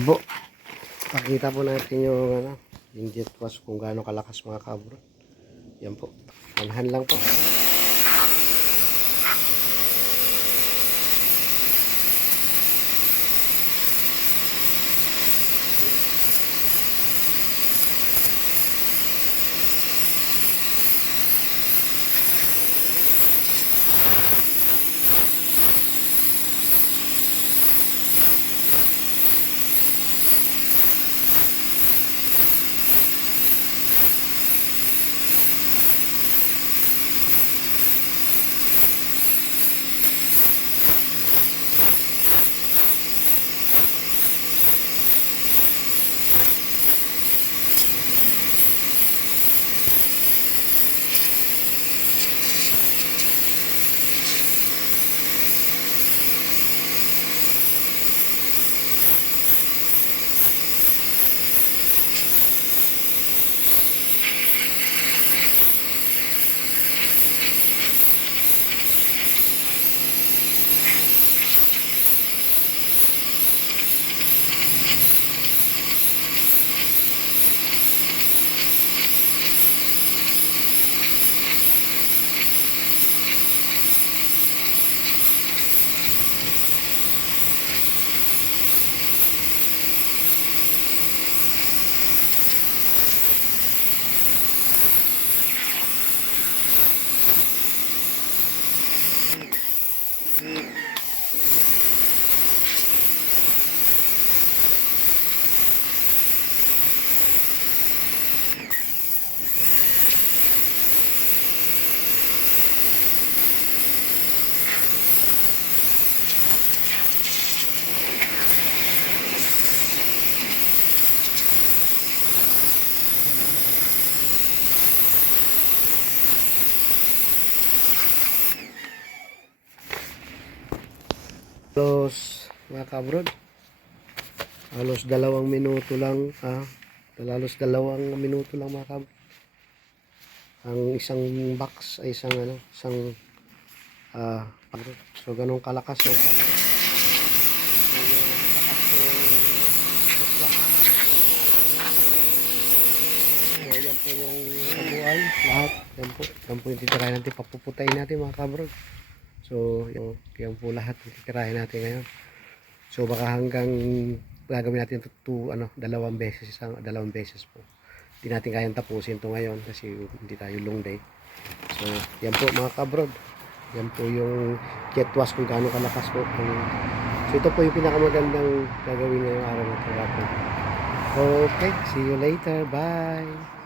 Po, pakita po natin yung yung jet wash kung gaano kalakas mga kabro. Yan po. Anhan lang po. Halos mga kabrod, halos 2 minuto lang, halos 2 minuto lang mga kabrod. Ang isang box ay isang so ganun kalakas so, yan po yung kabuuan lahat. Yan po yung titirahin natin, papuputayin natin mga kabrod. So yan po lahat yung titirahin natin ngayon. So baka hanggang gagawin natin ito 2 beses po. Hindi natin kayang tapusin ito ngayon kasi hindi tayo long day. So yan po mga kabrod. Yan po yung jet wash kung gaano kalakas po. So ito po yung pinakamagandang gagawin ngayong araw na ito. Okay, see you later. Bye!